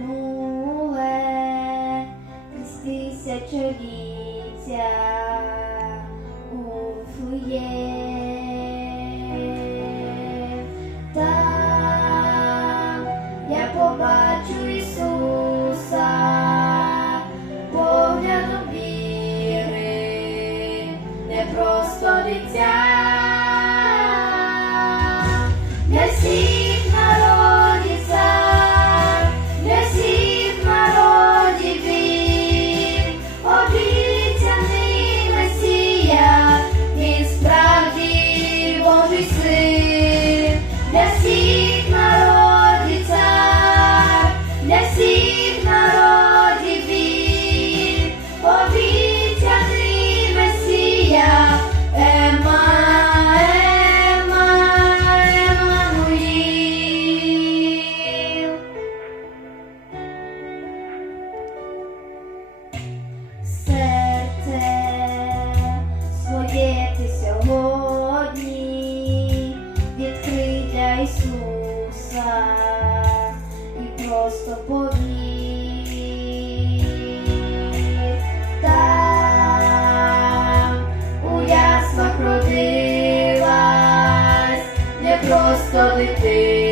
Минуле крізь тисячоліття просто дитя. повір. Там у яслах родилась не просто дитина.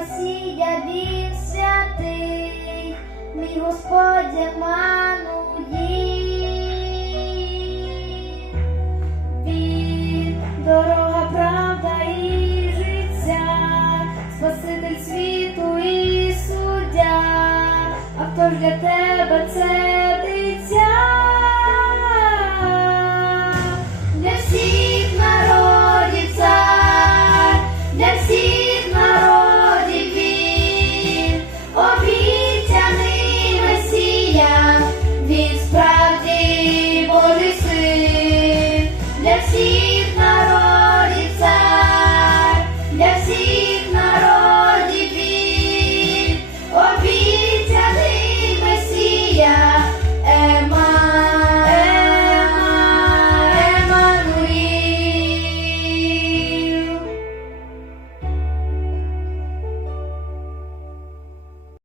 спасіння він святий, мій Господь як ману. Він дорога, правда і життя, Спаситель світу і суддя, а хто ж для тебе це?